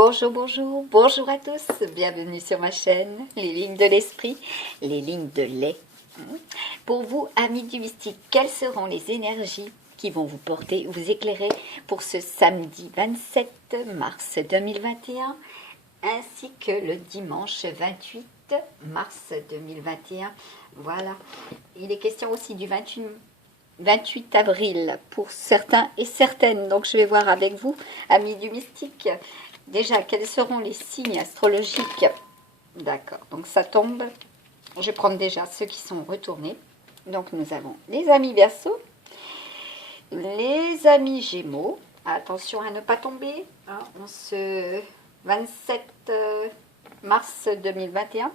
Bonjour, bonjour, bonjour à tous, bienvenue sur ma chaîne, les lignes de l'esprit, les lignes de lait. Pour vous, amis du mystique, quelles seront les énergies qui vont vous porter, vous éclairer pour ce samedi 27 mars 2021, ainsi que le dimanche 28 mars 2021. Voilà, il est question aussi du 28 avril pour certains et certaines. Donc je vais voir avec vous, amis du mystique, déjà quels seront les signes astrologiques. D'accord, donc ça tombe. Je vais prendre déjà ceux qui sont retournés. Donc nous avons les amis Verseau, les amis Gémeaux. Attention à ne pas tomber, hein, en ce 27 mars 2021.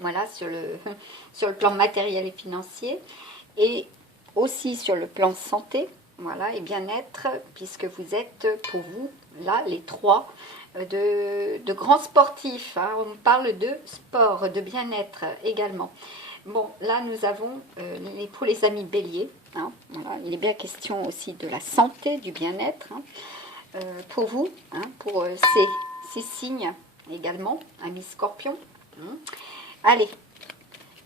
Voilà, sur le plan matériel et financier. Et aussi sur le plan santé, voilà, et bien-être, puisque vous êtes, pour vous, là, les trois, de grands sportifs. Hein. On parle de sport, de bien-être également. Bon, là, nous avons, pour les amis béliers, hein, voilà, il est bien question aussi de la santé, du bien-être, hein, pour vous, hein, pour ces signes également, amis scorpions. Hein. Allez,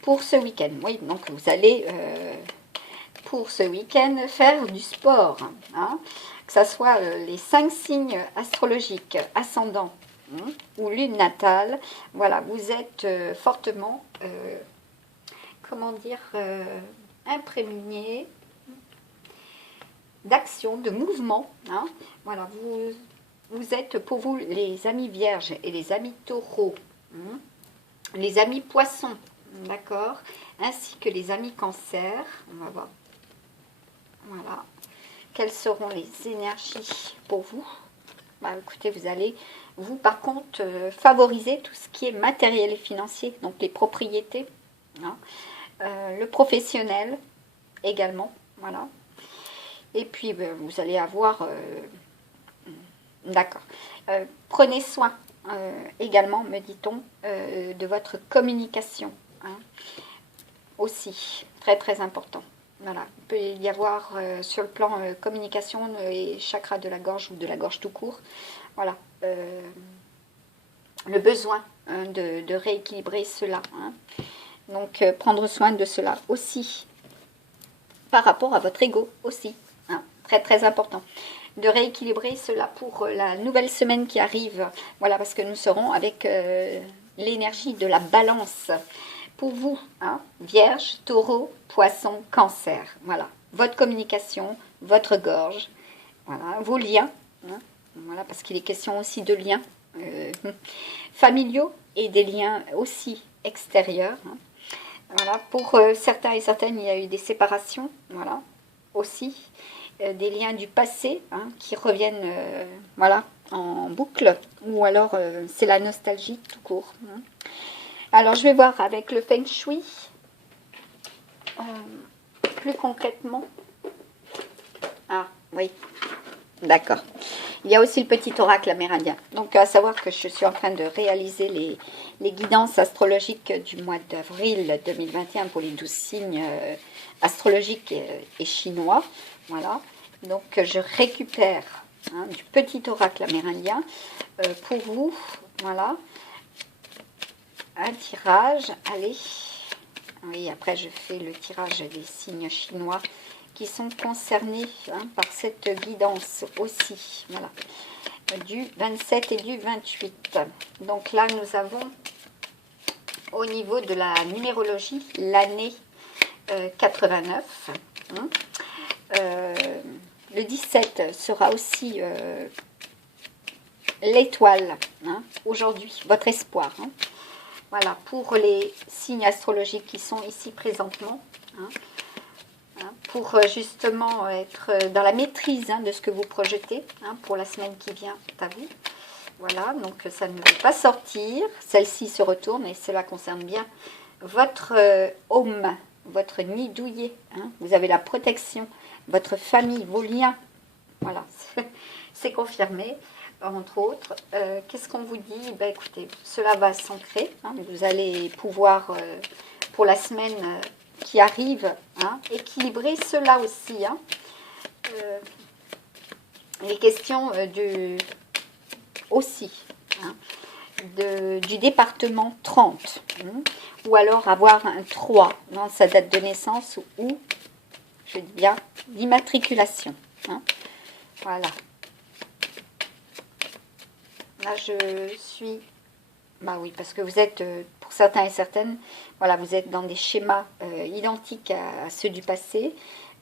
pour ce week-end, oui, donc vous allez... pour ce week-end, faire du sport, hein, que ce soit les 5 signes astrologiques, ascendant ou lune natale, voilà, vous êtes fortement, comment dire, imprégné d'action, de mouvement, hein, voilà, vous êtes, pour vous, les amis vierges et les amis taureaux, les amis poissons, d'accord, ainsi que les amis cancer, on va voir. Voilà. Quelles seront les énergies pour vous? Bah, écoutez, vous allez, vous par contre, favoriser tout ce qui est matériel et financier, donc les propriétés, hein, le professionnel également, voilà. Et puis, vous allez avoir, d'accord, prenez soin également, me dit-on, de votre communication, hein, aussi, très très important. Voilà, il peut y avoir sur le plan communication et chakra de la gorge ou de la gorge tout court, voilà, le besoin hein, de rééquilibrer cela. Hein. Donc, prendre soin de cela aussi, par rapport à votre ego aussi, hein, très très important. De rééquilibrer cela pour la nouvelle semaine qui arrive, voilà, parce que nous serons avec l'énergie de la balance. Pour vous, hein, Vierge, Taureau, Poisson, Cancer, voilà, votre communication, votre gorge, voilà, vos liens, hein, voilà, parce qu'il est question aussi de liens familiaux et des liens aussi extérieurs. Hein. Voilà, pour certains et certaines, il y a eu des séparations, voilà, aussi, des liens du passé hein, qui reviennent, voilà, en boucle, ou alors c'est la nostalgie tout court. Hein. Alors, je vais voir avec le Feng Shui, plus concrètement. Ah, oui, d'accord. Il y a aussi le petit oracle amérindien. Donc, à savoir que je suis en train de réaliser les guidances astrologiques du mois d'avril 2021 pour les 12 signes astrologiques et chinois. Voilà. Donc, je récupère hein, du petit oracle amérindien pour vous. Voilà. Un tirage, allez, oui, après je fais le tirage des signes chinois qui sont concernés hein, par cette guidance aussi, voilà, du 27 et du 28. Donc là, nous avons, au niveau de la numérologie, l'année 89. Hein, le 17 sera aussi l'étoile, hein, aujourd'hui, votre espoir, hein. Voilà, pour les signes astrologiques qui sont ici présentement, hein, hein, pour justement être dans la maîtrise hein, de ce que vous projetez hein, pour la semaine qui vient à vous. Voilà, donc ça ne veut pas sortir. Celle-ci se retourne et cela concerne bien votre home, votre nid douillet. Hein. Vous avez la protection, votre famille, vos liens. Voilà, c'est confirmé. Entre autres, qu'est-ce qu'on vous dit? Ben, écoutez, cela va s'ancrer. Hein, vous allez pouvoir, pour la semaine qui arrive, hein, équilibrer cela aussi. Hein. Les questions aussi, hein, du département 30, hein, ou alors avoir un 3 dans sa date de naissance ou, je dis bien, d'immatriculation. Hein. Voilà. Là, je suis... Bah oui, parce que vous êtes, pour certains et certaines, voilà, vous êtes dans des schémas identiques à ceux du passé.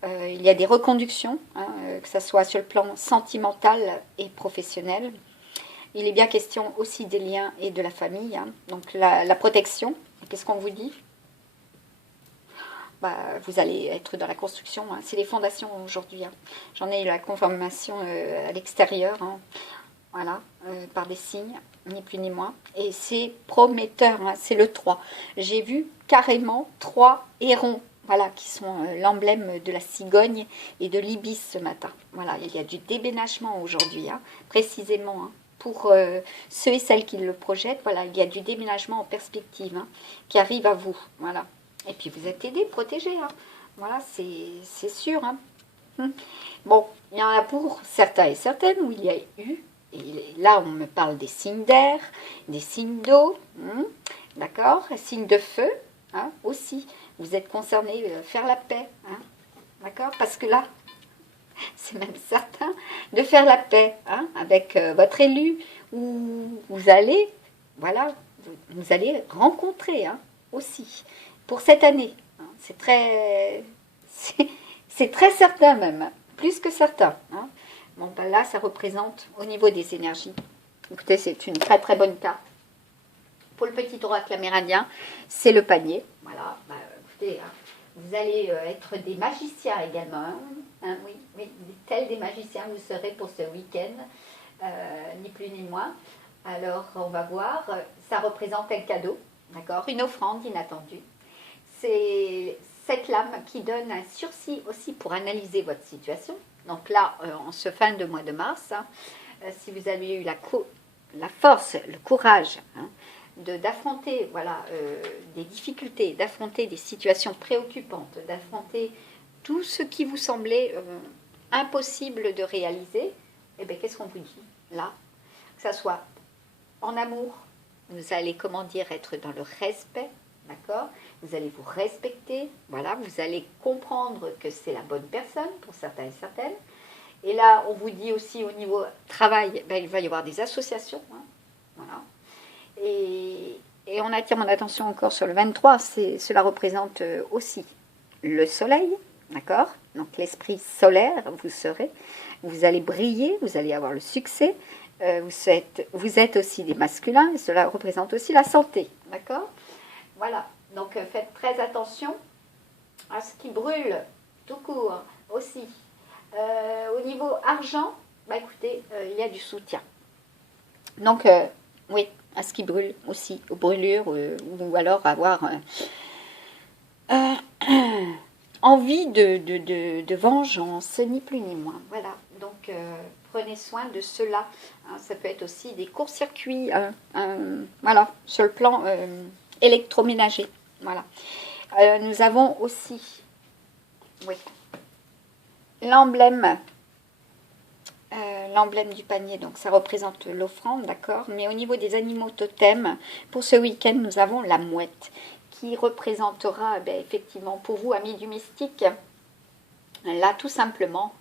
Il y a des reconductions, hein, que ce soit sur le plan sentimental et professionnel. Il est bien question aussi des liens et de la famille. Hein. Donc la protection, qu'est-ce qu'on vous dit? Bah, vous allez être dans la construction. Hein. C'est les fondations aujourd'hui. Hein. J'en ai eu la confirmation à l'extérieur. Hein. Voilà, par des signes, ni plus ni moins. Et c'est prometteur, hein, c'est le 3. J'ai vu carrément 3 hérons, voilà, qui sont l'emblème de la cigogne et de l'ibis ce matin. Voilà, il y a du déménagement aujourd'hui, hein, précisément, hein, pour ceux et celles qui le projettent. Voilà, il y a du déménagement en perspective, hein, qui arrive à vous. Voilà. Et puis vous êtes aidés, protégés. Hein. Voilà, c'est sûr. Hein. Bon, il y en a pour certains et certaines où il y a eu. Et là, on me parle des signes d'air, des signes d'eau, d'accord, signes de feu, hein, aussi. Vous êtes concernés, faire la paix, hein, d'accord, parce que là, c'est même certain de faire la paix hein, avec votre élu, où vous allez, voilà, vous allez rencontrer hein, aussi, pour cette année. Hein, c'est très certain même, plus que certain, hein. Bon, ben là, ça représente au niveau des énergies. Écoutez, c'est une très très bonne carte. Pour le petit oracle amérindien, c'est le panier. Voilà, ben, écoutez, hein, vous allez être des magiciens également. Hein, oui, oui, tels des magiciens vous serez pour ce week-end, ni plus ni moins. Alors, on va voir, ça représente un cadeau, d'accord, une offrande inattendue. C'est cette lame qui donne un sursis aussi pour analyser votre situation. Donc là, en ce fin de mois de mars, hein, si vous avez eu la force, le courage hein, d'affronter voilà, des difficultés, d'affronter des situations préoccupantes, d'affronter tout ce qui vous semblait impossible de réaliser, eh bien, qu'est-ce qu'on vous dit là? Que ça soit en amour, vous allez, comment dire, être dans le respect, d'accord? Vous allez vous respecter, voilà, vous allez comprendre que c'est la bonne personne pour certains et certaines. Et là, on vous dit aussi au niveau travail, ben, il va y avoir des associations, hein, voilà. Et on attire mon attention encore sur le 23, cela représente aussi le soleil, d'accord? Donc l'esprit solaire, vous allez briller, vous allez avoir le succès. Vous êtes aussi des masculins, et cela représente aussi la santé, d'accord? Voilà, donc faites très attention à ce qui brûle, tout court, aussi. Au niveau argent, bah écoutez, il y a du soutien. Donc, oui, à ce qui brûle aussi, aux brûlures, ou alors avoir envie de vengeance, ni plus ni moins. Voilà, donc prenez soin de cela. Hein, ça peut être aussi des courts-circuits, voilà, sur le plan électroménager. Voilà. Nous avons aussi, oui, l'emblème du panier, donc ça représente l'offrande, d'accord. Mais au niveau des animaux totems, pour ce week-end, nous avons la mouette, qui représentera effectivement pour vous, amis du mystique, là tout simplement,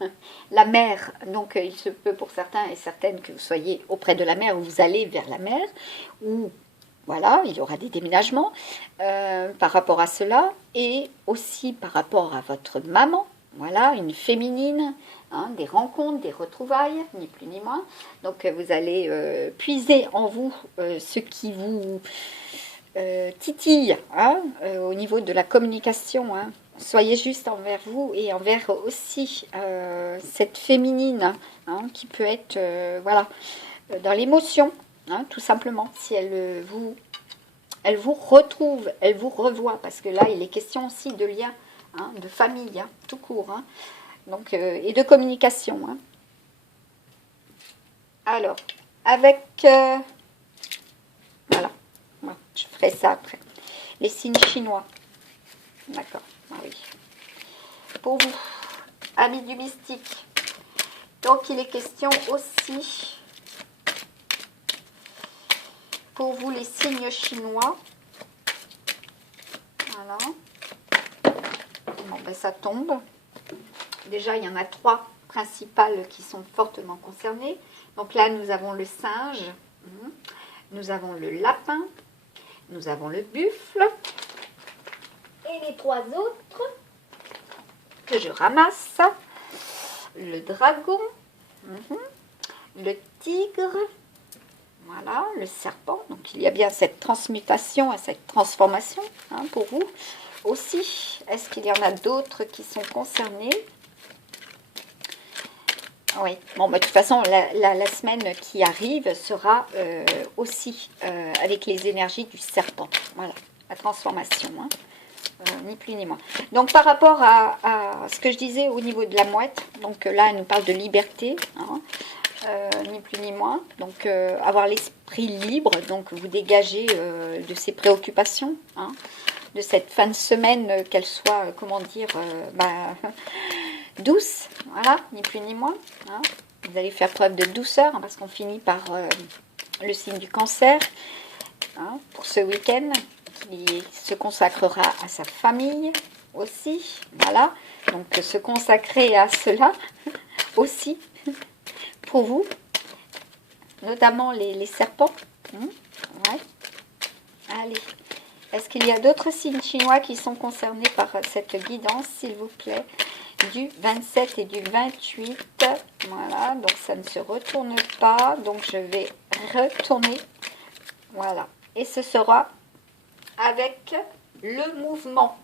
la mer. Donc il se peut pour certains et certaines que vous soyez auprès de la mer, ou vous allez vers la mer, ou voilà, il y aura des déménagements par rapport à cela, et aussi par rapport à votre maman. Voilà, une féminine, hein, des rencontres, des retrouvailles, ni plus ni moins. Donc vous allez puiser en vous ce qui vous titille hein, au niveau de la communication. Hein. Soyez juste envers vous et envers aussi cette féminine hein, qui peut être voilà, dans l'émotion, hein, tout simplement. Si elle vous retrouve, elle vous revoit, parce que là, il est question aussi de lien. Hein, de famille, hein, tout court, hein. Donc, et de communication. Hein. Alors, avec, voilà, je ferai ça après. Les signes chinois, d'accord, ah oui. Pour vous, amis du mystique, donc il est question aussi Pour vous, les signes chinois. Voilà. Bon, ben, ça tombe. Déjà, il y en a 3 principales qui sont fortement concernées. Donc là, nous avons le singe, nous avons le lapin, nous avons le buffle. Et les 3 autres que je ramasse. Le dragon, le tigre, voilà, le serpent. Donc il y a bien cette transmutation et cette transformation pour vous aussi. Est-ce qu'il y en a d'autres qui sont concernés? Oui, bon, bah, de toute façon, la semaine qui arrive sera aussi avec les énergies du serpent. Voilà, la transformation, ni plus ni moins. Donc, par rapport à ce que je disais au niveau de la mouette, donc là, elle nous parle de liberté, ni plus ni moins. Donc, avoir l'esprit libre, donc vous dégagez de ces préoccupations, de cette fin de semaine, qu'elle soit, comment dire, douce, voilà, ni plus ni moins. Vous allez faire preuve de douceur, parce qu'on finit par le signe du cancer, pour ce week-end, qui se consacrera à sa famille aussi, voilà. Donc, se consacrer à cela aussi, pour vous, notamment les serpents. Ouais. Allez, est-ce qu'il y a d'autres signes chinois qui sont concernés par cette guidance, s'il vous plaît, du 27 et du 28. Voilà, donc ça ne se retourne pas. Donc je vais retourner. Voilà. Et ce sera avec le mouvement.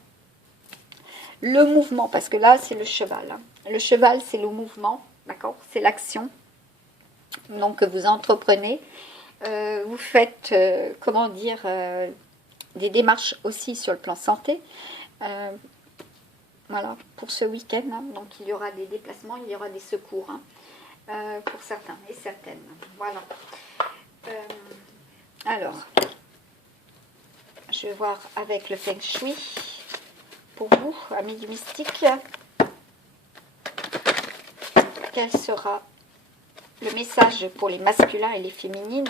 Le mouvement, parce que là, c'est le cheval. Le cheval, c'est le mouvement, d'accord? C'est l'action. Donc vous entreprenez. Vous faites, comment dire, des démarches aussi sur le plan santé. Voilà, pour ce week-end, donc il y aura des déplacements, il y aura des secours pour certains et certaines. Voilà. Alors, je vais voir avec le Feng Shui pour vous, amis du mystique, quel sera le message pour les masculins et les féminines,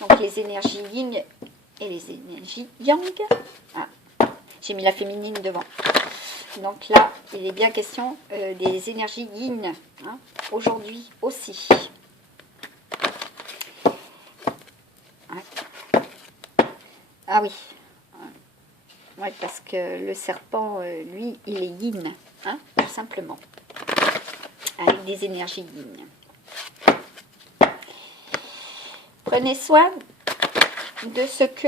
donc les énergies yin et les énergies yang. J'ai mis la féminine devant. Donc là, il est bien question des énergies yin, aujourd'hui aussi. Ouais. Ah oui. Ouais, parce que le serpent, lui, il est yin, tout simplement. Avec des énergies yin. Prenez soin de ce que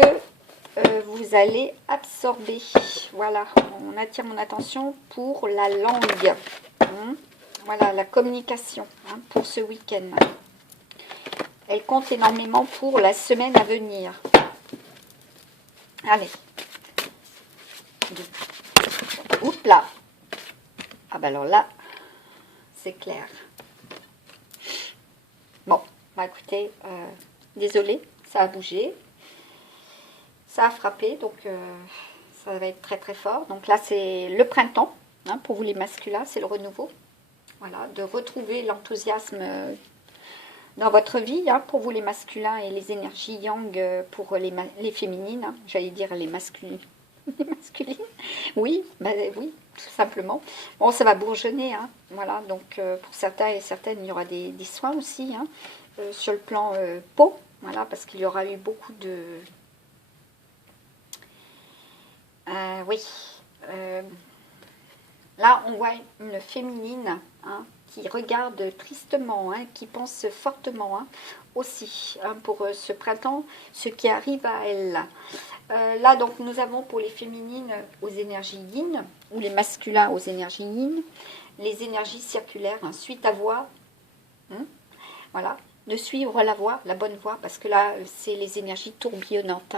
vous allez absorber. Voilà, on attire mon attention pour la langue. Voilà, la communication pour ce week-end. Elle compte énormément pour la semaine à venir. Allez. Oups là. Ah ben alors là, c'est clair. Bon, bah écoutez, désolé, ça a bougé. Ça a frappé, donc ça va être très très fort. Donc là, c'est le printemps, pour vous les masculins, c'est le renouveau. Voilà, de retrouver l'enthousiasme dans votre vie, pour vous les masculins, et les énergies yang pour les féminines. J'allais dire les masculines. Les masculines, oui, oui, tout simplement. Bon, ça va bourgeonner, voilà. Donc pour certains et certaines, il y aura des soins aussi, sur le plan peau, voilà, parce qu'il y aura eu beaucoup de... oui. Là, on voit une féminine qui regarde tristement, qui pense fortement aussi pour ce printemps, ce qui arrive à elle. Là, donc, nous avons pour les féminines aux énergies yin, ou les masculins aux énergies yin, les énergies circulaires, suite à voie. Voilà. De suivre la voie, la bonne voie, parce que là, c'est les énergies tourbillonnantes.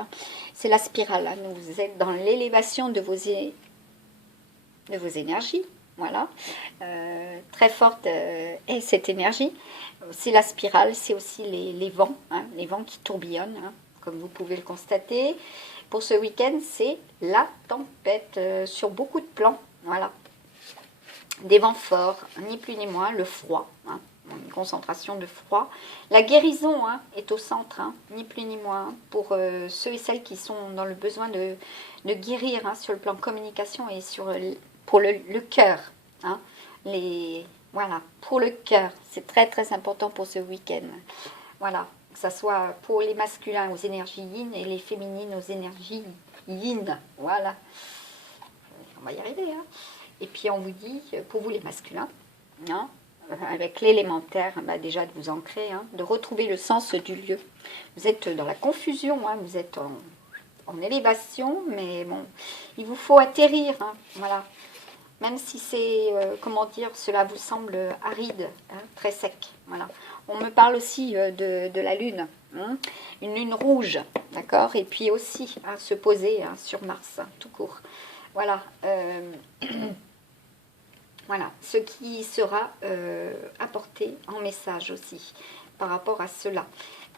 C'est la spirale. Vous êtes dans l'élévation de vos énergies. Voilà. Très forte est cette énergie. C'est la spirale, c'est aussi les vents, les vents qui tourbillonnent, comme vous pouvez le constater. Pour ce week-end, c'est la tempête sur beaucoup de plans. Voilà. Des vents forts, ni plus ni moins, le froid. une concentration de froid. La guérison est au centre, ni plus ni moins, pour ceux et celles qui sont dans le besoin de guérir sur le plan communication et pour le cœur. Voilà, pour le cœur, c'est très très important pour ce week-end. Voilà, que ce soit pour les masculins aux énergies yin et les féminines aux énergies yin. Voilà, on va y arriver. Et puis on vous dit, pour vous les masculins, avec l'élémentaire, déjà de vous ancrer, de retrouver le sens du lieu. Vous êtes dans la confusion, vous êtes en élévation, mais bon, il vous faut atterrir, voilà. Même si c'est, comment dire, cela vous semble aride, très sec, voilà. On me parle aussi de la lune, une lune rouge, d'accord. Et puis aussi, se poser sur Mars, tout court. Voilà. Voilà, ce qui sera apporté en message aussi par rapport à cela.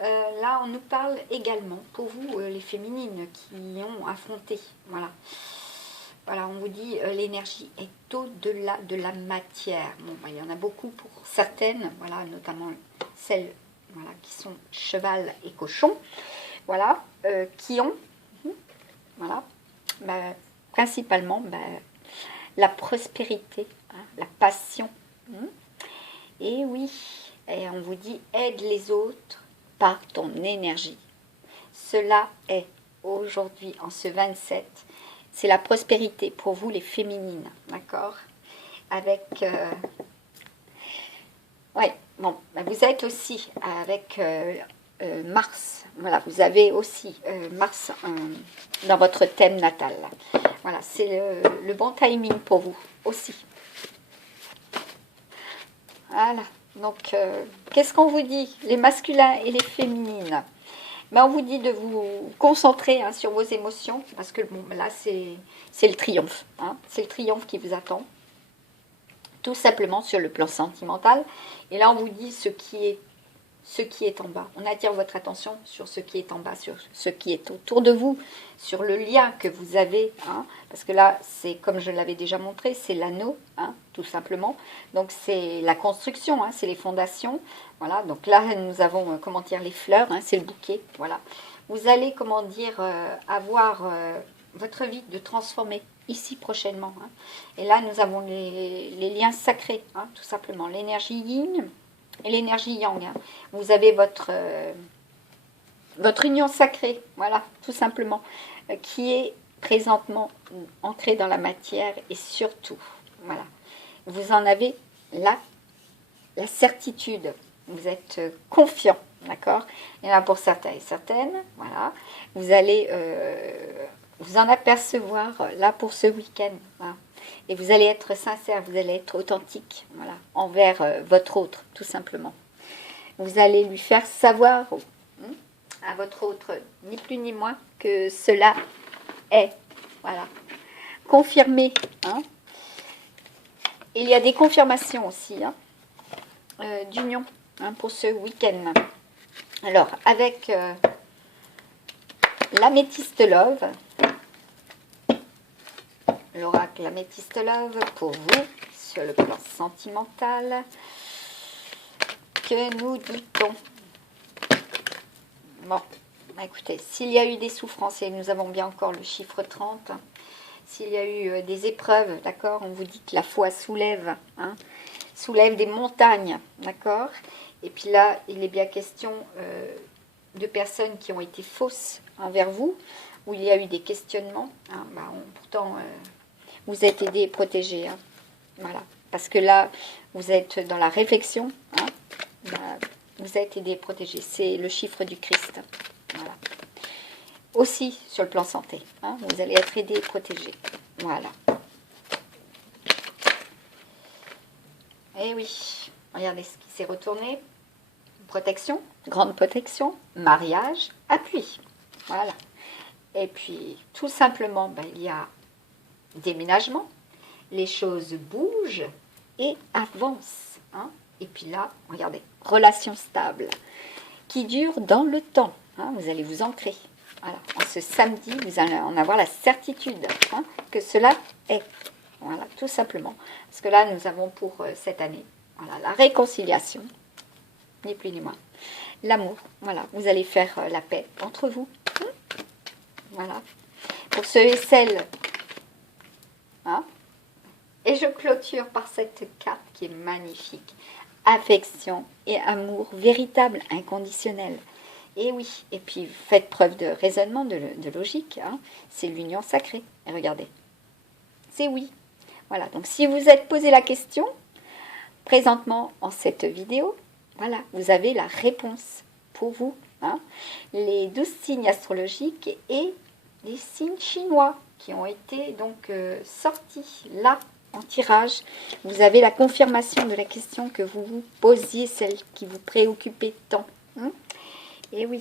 Là, on nous parle également, pour vous, les féminines qui ont affronté, voilà. Voilà, on vous dit, l'énergie est au-delà de la matière. Bon, il y en a beaucoup pour certaines, voilà, notamment celles qui sont cheval et cochon, voilà, qui ont, voilà, principalement, la prospérité, la passion. Et oui, et on vous dit, aide les autres par ton énergie. Cela est aujourd'hui, en ce 27, c'est la prospérité pour vous les féminines, d'accord. Avec, ouais, bon, vous êtes aussi avec Mars, voilà, vous avez aussi Mars dans votre thème natal. Voilà, c'est le bon timing pour vous aussi. Voilà, donc qu'est-ce qu'on vous dit, les masculins et les féminines? On vous dit de vous concentrer sur vos émotions, parce que bon, là c'est le triomphe, c'est le triomphe qui vous attend, tout simplement sur le plan sentimental. Et là on vous dit ce qui est en bas. On attire votre attention sur ce qui est en bas, sur ce qui est autour de vous, sur le lien que vous avez, parce que là, c'est comme je l'avais déjà montré, c'est l'anneau, tout simplement. Donc c'est la construction, c'est les fondations. Voilà, donc là nous avons, comment dire, les fleurs, c'est le bouquet. Voilà, vous allez, comment dire, avoir votre vie de transformer ici prochainement. Et là nous avons les liens sacrés, tout simplement, l'énergie yin et l'énergie yang. Vous avez votre union sacrée, voilà, tout simplement, qui est présentement ancrée dans la matière, et surtout, voilà, vous en avez la certitude, vous êtes confiant, d'accord. Et là, pour certains et certaines, voilà, vous allez vous en apercevoir là pour ce week-end, voilà. Et vous allez être sincère, vous allez être authentique, voilà, envers votre autre, tout simplement. Vous allez lui faire savoir à votre autre, ni plus ni moins, que cela est, voilà, confirmé. Il y a des confirmations aussi d'union pour ce week-end. Alors, avec l'améthyste love, l'oracle améthyste love pour vous sur le plan sentimental, que nous dit-on? Bon, écoutez, s'il y a eu des souffrances, et nous avons bien encore le chiffre 30, s'il y a eu des épreuves, d'accord, on vous dit que la foi soulève, soulève des montagnes, d'accord. Et puis là, il est bien question de personnes qui ont été fausses envers vous, où il y a eu des questionnements. Pourtant, vous êtes aidés et protégés, voilà. Parce que là, vous êtes dans la réflexion, vous êtes aidés et protégés. C'est le chiffre du Christ, voilà. Aussi sur le plan santé, vous allez être aidés et protégés, voilà. Et oui, regardez ce qui s'est retourné. Protection, grande protection, mariage, appui, voilà. Et puis, tout simplement, il y a déménagement, les choses bougent et avancent. Et puis là, regardez, relation stable, qui dure dans le temps. Vous allez vous ancrer. Voilà. En ce samedi, vous allez en avoir la certitude que cela est. Voilà, tout simplement. Parce que là, nous avons pour cette année, voilà, la réconciliation. ni plus ni moins. L'amour, voilà, vous allez faire la paix entre vous. Voilà. Pour ceux et celles. Hein, et je clôture par cette carte qui est magnifique. Affection et amour véritable, inconditionnel. Et oui, et puis faites preuve de raisonnement, de logique. Hein. C'est l'union sacrée. Et regardez, c'est oui. Voilà, donc si vous êtes posé la question, présentement en cette vidéo, voilà, vous avez la réponse pour vous. Hein. Les 12 signes astrologiques et les signes chinois qui ont été donc sortis là en tirage. Vous avez la confirmation de la question que vous vous posiez, celle qui vous préoccupait tant. Hein. Et oui.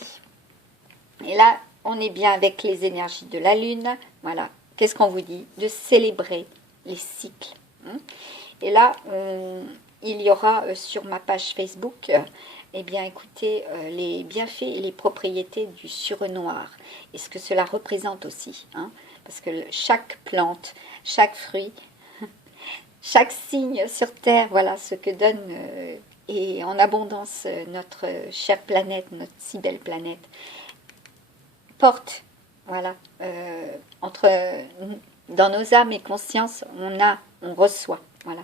Et là, on est bien avec les énergies de la Lune. Voilà. Qu'est-ce qu'on vous dit? De célébrer les cycles. Hein. Et là, il y aura sur ma page Facebook, eh bien, écoutez, les bienfaits et les propriétés du surenoir. Et ce que cela représente aussi. Hein. Parce que chaque plante, chaque fruit, chaque signe sur Terre, voilà ce que donne et en abondance notre chère planète, notre si belle planète, porte, voilà, dans nos âmes et consciences, on reçoit, voilà,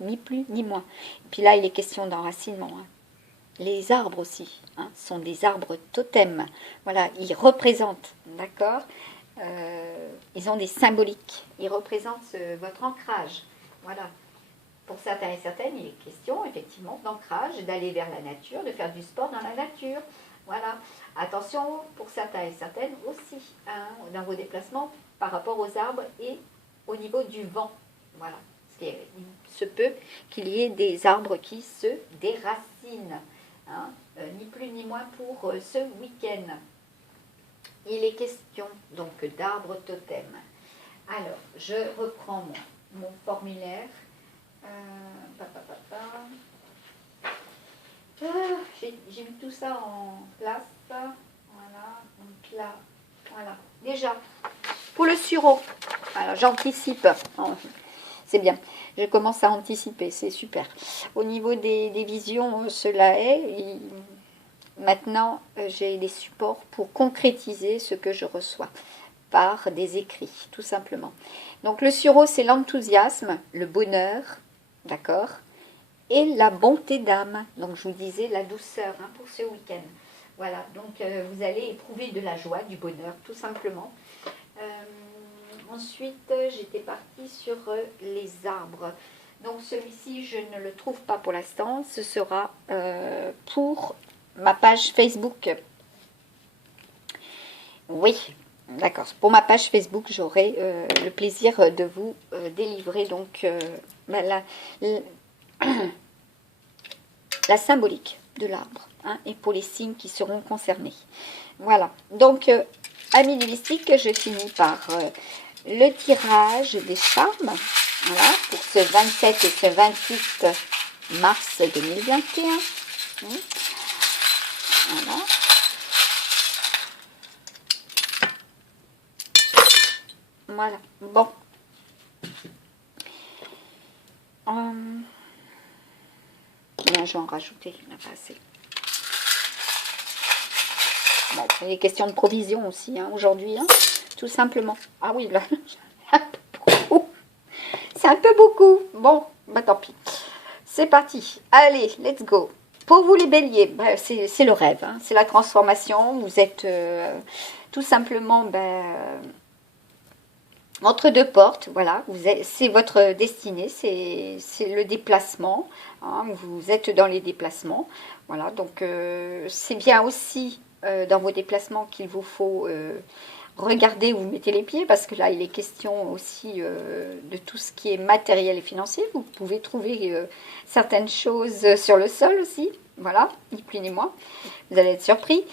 ni plus ni moins. Et puis là, il est question d'enracinement. Hein. Les arbres aussi, hein, sont des arbres totems. Voilà, ils représentent, d'accord, ils ont des symboliques. Ils représentent votre ancrage. Voilà. Pour certains et certaines, il est question effectivement d'ancrage, d'aller vers la nature, de faire du sport dans la nature. Voilà. Attention pour certains et certaines aussi, hein, dans vos déplacements par rapport aux arbres et au niveau du vent. Voilà. Il se peut qu'il y ait des arbres qui se déracinent. Hein, ni plus ni moins pour ce week-end. Il est question donc d'arbres totem. Alors, je reprends mon formulaire. J'ai mis tout ça en place. Voilà, donc là, voilà. Déjà, pour le sureau, alors j'anticipe. C'est bien, je commence à anticiper, c'est super. Au niveau des visions, cela est. Maintenant, j'ai des supports pour concrétiser ce que je reçois par des écrits, tout simplement. Donc le sureau, c'est l'enthousiasme, le bonheur, d'accord, et la bonté d'âme. Donc je vous disais la douceur, hein, pour ce week-end. Voilà, donc vous allez éprouver de la joie, du bonheur, tout simplement. Ensuite, j'étais partie sur les arbres. Donc celui-ci, je ne le trouve pas pour l'instant. Ce sera pour ma page Facebook. Oui, d'accord. Pour ma page Facebook, j'aurai le plaisir de vous délivrer donc la symbolique de l'arbre, hein, et pour les signes qui seront concernés. Voilà. Donc, amis du mystique, je finis par le tirage des charmes. Voilà, pour ce 27 et ce 28 mars 2021. Voilà. Voilà, bon. Bien, je vais en rajouter, il n'y en a pas assez. Bon, il est question de provision aussi, hein, aujourd'hui, hein, tout simplement. Ah oui, là, c'est un peu beaucoup. Bon, bah tant pis. C'est parti. Allez, let's go. Pour vous les béliers, bah, c'est le rêve, hein, c'est la transformation. Vous êtes tout simplement entre deux portes, voilà, c'est votre destinée, c'est le déplacement, hein, vous êtes dans les déplacements, voilà, donc c'est bien aussi dans vos déplacements qu'il vous faut regarder où vous mettez les pieds, parce que là il est question aussi de tout ce qui est matériel et financier. Vous pouvez trouver certaines choses sur le sol aussi, voilà, ni plus ni moins, vous allez être surpris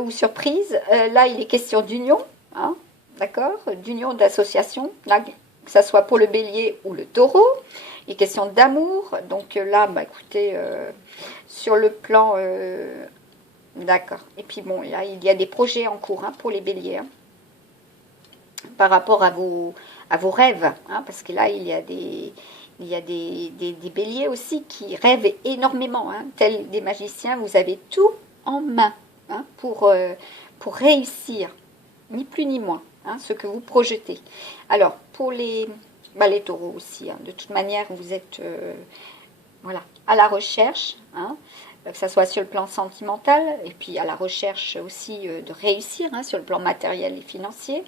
ou surprise. Là il est question d'union, hein, d'accord, d'union, d'association, là, que ce soit pour le bélier ou le taureau. Il est question d'amour, donc là, bah, écoutez, sur le plan, d'accord, et puis bon, là, il y a des projets en cours, hein, pour les béliers, hein, par rapport à vos rêves, hein, parce que là, il y a Il y a des béliers aussi qui rêvent énormément, hein, tels des magiciens. Vous avez tout en main, hein, pour réussir, ni plus ni moins, hein, ce que vous projetez. Alors, pour les taureaux aussi, hein, de toute manière, vous êtes voilà, à la recherche, hein, que ce soit sur le plan sentimental, et puis à la recherche aussi de réussir, hein, sur le plan matériel et financier.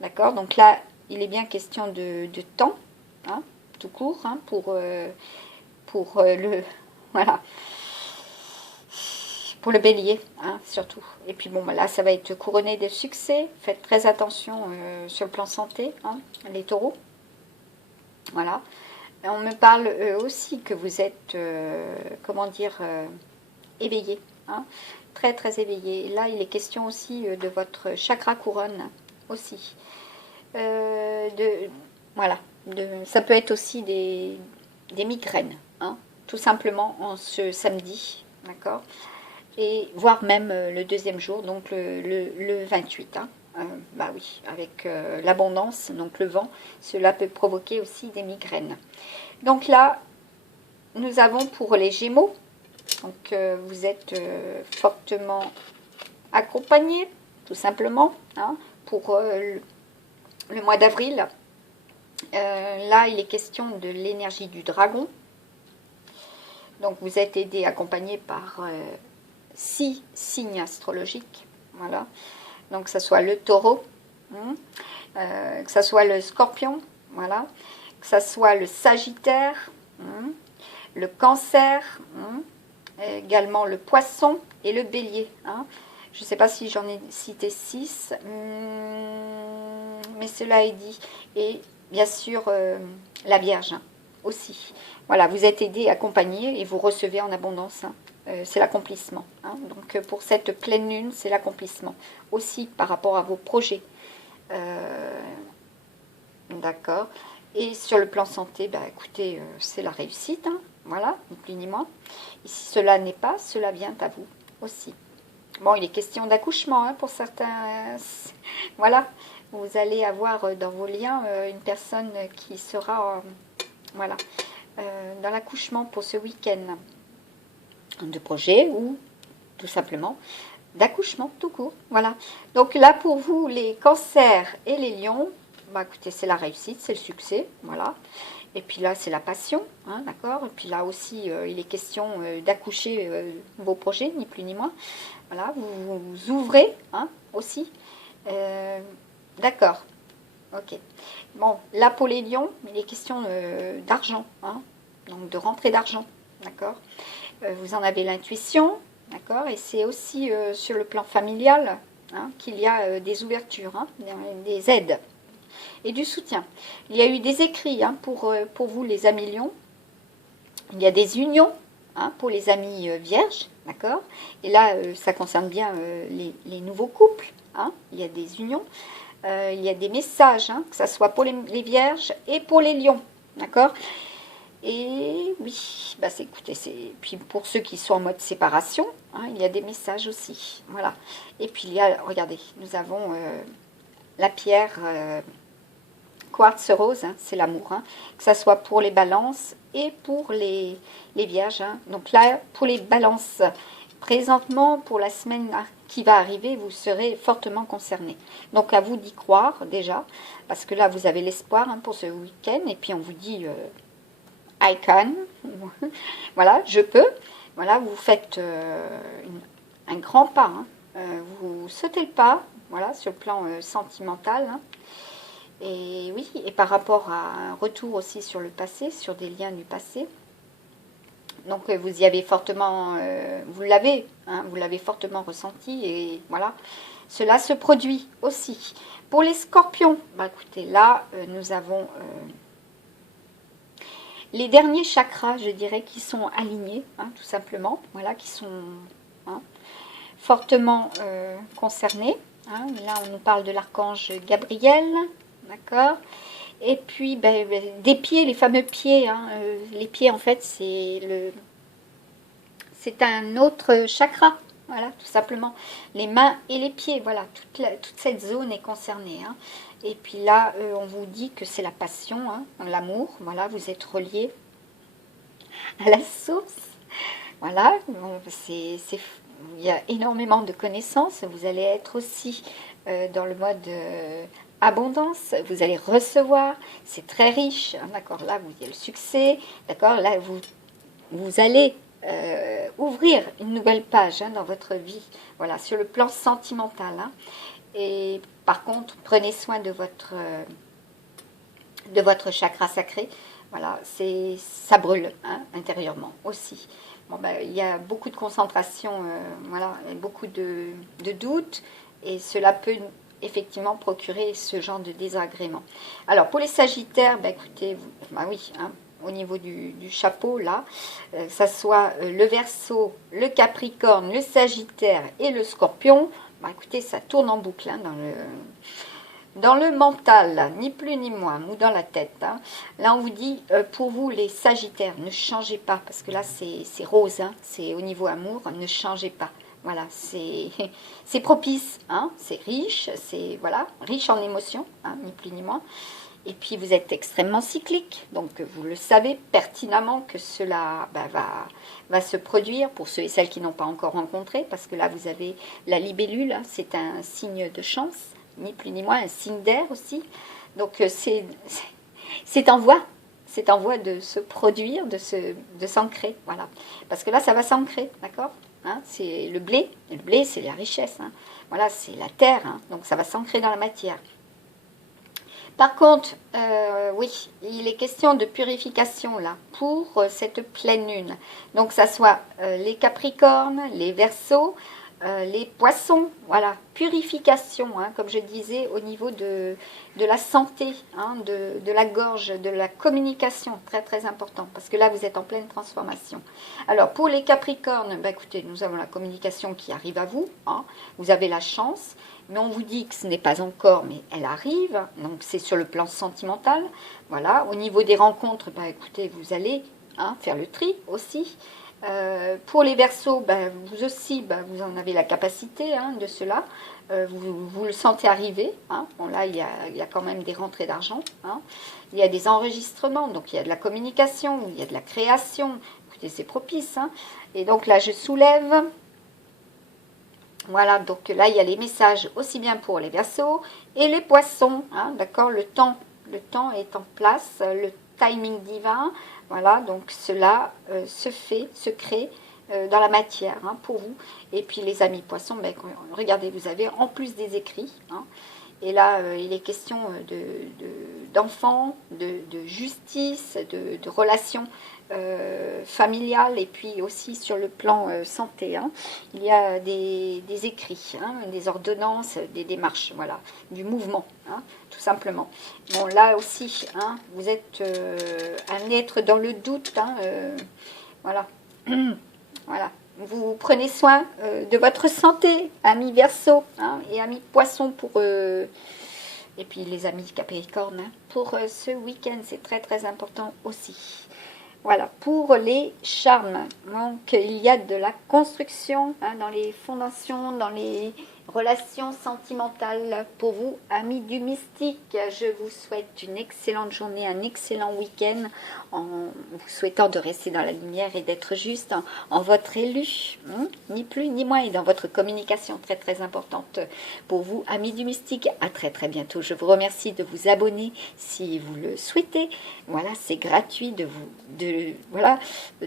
D'accord? Donc là, il est bien question de temps, hein, tout court, hein, pour le voilà, pour le bélier, hein, surtout. Et puis bon, là, ça va être couronné de succès. Faites très attention sur le plan santé, hein, les taureaux. Voilà. On me parle aussi que vous êtes, comment dire, éveillé, hein, très très éveillé. Là, il est question aussi de votre chakra couronne aussi. Voilà. Ça peut être aussi des migraines, hein, tout simplement en ce samedi, d'accord, et voire même le deuxième jour, donc le 28, hein. Bah oui, avec l'abondance, donc le vent, cela peut provoquer aussi des migraines. Donc là, nous avons pour les Gémeaux, donc vous êtes fortement accompagnés, tout simplement, hein, pour le mois d'avril. Là, il est question de l'énergie du dragon. Donc vous êtes aidé, accompagné par 6 signes astrologiques, voilà. Donc, que ce soit le taureau, que ce soit le scorpion, voilà, que ce soit le sagittaire, le cancer, également le poisson et le bélier. Hein. Je ne sais pas si j'en ai cité 6, mais cela est dit. Et bien sûr, la Vierge, hein, aussi. Voilà, vous êtes aidé, accompagné et vous recevez en abondance, hein. C'est l'accomplissement, hein. Donc pour cette pleine lune, c'est l'accomplissement aussi par rapport à vos projets, d'accord. Et sur le plan santé, bah, écoutez, c'est la réussite, hein. Voilà, ni plus ni moins. Et si cela n'est pas, cela vient à vous aussi. Bon, il est question d'accouchement, hein, pour certains, voilà, vous allez avoir dans vos liens une personne qui sera voilà, dans l'accouchement pour ce week-end de projet ou tout simplement d'accouchement tout court. Voilà. Donc là, pour vous, les cancers et les lions, bah, écoutez, c'est la réussite, c'est le succès. Voilà. Et puis là, c'est la passion, hein, d'accord. Et puis là aussi, il est question d'accoucher vos projets, ni plus ni moins. Voilà, vous ouvrez, hein, aussi. D'accord. Ok. Bon, là, pour les lions, il est question d'argent, hein, donc de rentrée d'argent, d'accord. Vous en avez l'intuition, d'accord, et c'est aussi sur le plan familial, hein, qu'il y a des ouvertures, hein, des aides et du soutien. Il y a eu des écrits, hein, pour vous les amis lions. Il y a des unions, hein, pour les amis vierges, d'accord. Et là, ça concerne bien les nouveaux couples, hein. Il y a des unions. Il y a des messages, hein, que ce soit pour les vierges et pour les lions, d'accord. Et oui, bah écoutez, puis pour ceux qui sont en mode séparation, hein, il y a des messages aussi, voilà. Et puis il y a, regardez, nous avons la pierre quartz rose, hein, c'est l'amour, hein, que ça soit pour les balances et pour les vierges, hein. Donc là, pour les balances, présentement, pour la semaine qui va arriver, vous serez fortement concernés. Donc à vous d'y croire déjà, parce que là, vous avez l'espoir, hein, pour ce week-end, et puis on vous dit... I can, voilà, je peux, voilà, vous faites un grand pas, hein. Vous sautez le pas, voilà, sur le plan sentimental, hein. Et oui, et par rapport à un retour aussi sur le passé, sur des liens du passé, donc vous y avez fortement, vous l'avez, hein, vous l'avez fortement ressenti, et voilà, cela se produit aussi. Pour les scorpions, bah écoutez, là, nous avons... les derniers chakras, je dirais, qui sont alignés, hein, tout simplement, voilà, qui sont, hein, fortement concernés. Hein. Là, on nous parle de l'archange Gabriel, d'accord. Et puis, des pieds, les fameux pieds. Hein, les pieds, en fait, c'est un autre chakra, voilà, tout simplement. Les mains et les pieds, voilà, toute cette zone est concernée. Hein. Et puis là, on vous dit que c'est la passion, hein, l'amour, voilà, vous êtes reliés à la source. Voilà, bon, il y a énormément de connaissances. Vous allez être aussi dans le mode abondance. Vous allez recevoir. C'est très riche. Hein, d'accord, là, vous avez le succès. D'accord, là, vous allez ouvrir une nouvelle page hein, dans votre vie. Voilà, sur le plan sentimental. Hein. Et par contre, prenez soin de votre chakra sacré. Voilà, ça brûle hein, intérieurement aussi. Bon, ben, il y a beaucoup de concentration, voilà, et beaucoup de doutes, et cela peut effectivement procurer ce genre de désagrément. Alors, pour les Sagittaires, ben, écoutez, ben oui, hein, au niveau du chapeau, là, ça soit le Verseau, le Capricorne, le Sagittaire et le Scorpion, ben, écoutez, ça tourne en boucle hein, dans le mental, ni plus ni moins, ou dans la tête. Hein. Là, on vous dit, pour vous, les Sagittaires, ne changez pas, parce que là, c'est rose, hein, c'est au niveau amour, ne changez pas. Voilà, c'est propice, hein, c'est riche, c'est voilà, riche en émotions, hein, ni plus ni moins. Et puis, vous êtes extrêmement cyclique, donc vous le savez pertinemment que cela bah, va se produire pour ceux et celles qui n'ont pas encore rencontré, parce que là, vous avez la libellule, hein, c'est un signe de chance, ni plus ni moins un signe d'air aussi. Donc c'est en voie. C'est en voie de se produire, de s'ancrer. Voilà. Parce que là, ça va s'ancrer, d'accord hein, c'est le blé. Et le blé, c'est la richesse. Hein. Voilà, c'est la terre. Hein, donc ça va s'ancrer dans la matière. Par contre, oui, il est question de purification là, pour cette pleine lune. Donc ça soit les Capricornes, les Verseaux, les poissons, voilà, purification, hein, comme je disais, au niveau de la santé, hein, de la gorge, de la communication, très très important, parce que là vous êtes en pleine transformation. Alors pour les Capricornes, bah, écoutez, nous avons la communication qui arrive à vous, hein, vous avez la chance, mais on vous dit que ce n'est pas encore, mais elle arrive, donc c'est sur le plan sentimental, voilà, au niveau des rencontres, bah, écoutez, vous allez hein, faire le tri aussi. Pour les Verseaux, ben, vous aussi, ben, vous en avez la capacité hein, de cela. Vous le sentez arriver. Hein. Bon, là, il y a quand même des rentrées d'argent. Hein. Il y a des enregistrements, donc il y a de la communication, il y a de la création. Écoutez, c'est propice. Hein. Et donc là, je soulève. Voilà, donc là, il y a les messages aussi bien pour les Verseaux et les Poissons. Hein, d'accord, le temps est en place, le timing divin. Voilà, donc cela se crée dans la matière hein, pour vous. Et puis les amis poissons, ben, regardez, vous avez en plus des écrits. Hein, et là, il est question d'enfants, de justice, de relations familiales et puis aussi sur le plan santé. Hein, il y a des écrits, hein, des ordonnances, des démarches, voilà, du mouvement, hein, tout simplement. Bon, là aussi, hein, vous êtes un être dans le doute, hein, voilà. Voilà. Vous prenez soin de votre santé, amis Verseau hein, et amis Poissons pour et puis les amis Capricorne hein, pour ce week-end, c'est très très important aussi. Voilà, pour les charmes, donc il y a de la construction hein, dans les fondations, dans les relations sentimentales. Pour vous, amis du mystique, je vous souhaite une excellente journée, un excellent week-end, en vous souhaitant de rester dans la lumière et d'être juste en votre élu, hein, ni plus ni moins, et dans votre communication très très importante. Pour vous, amis du mystique, à très très bientôt. Je vous remercie de vous abonner si vous le souhaitez. Voilà, c'est gratuit de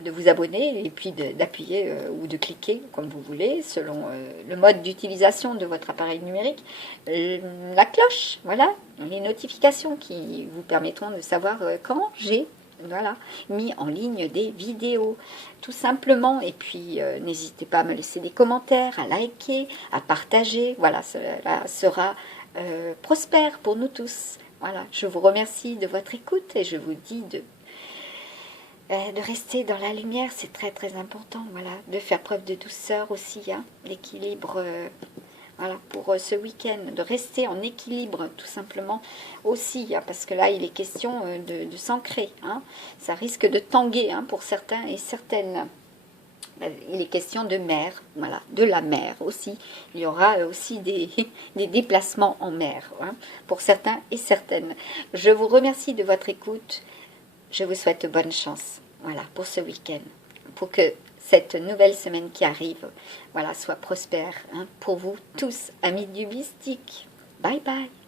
vous abonner et puis d'appuyer ou de cliquer comme vous voulez selon le mode d'utilisation de votre appareil numérique. La cloche, voilà, les notifications qui vous permettront de savoir quand j'ai mis en ligne des vidéos, tout simplement. Et puis, n'hésitez pas à me laisser des commentaires, à liker, à partager. Voilà, cela sera prospère pour nous tous. Voilà, je vous remercie de votre écoute et je vous dis de rester dans la lumière, c'est très très important, voilà, de faire preuve de douceur aussi, hein, l'équilibre, voilà, pour ce week-end, de rester en équilibre tout simplement aussi, hein, parce que là il est question de s'ancrer, hein, ça risque de tanguer hein, pour certains et certaines. Il est question de mer, voilà, de la mer aussi. Il y aura aussi des déplacements en mer, hein, pour certains et certaines. Je vous remercie de votre écoute. Je vous souhaite bonne chance, voilà, pour ce week-end, pour que cette nouvelle semaine qui arrive, voilà, soit prospère, hein, pour vous tous, amis du mystique. Bye bye.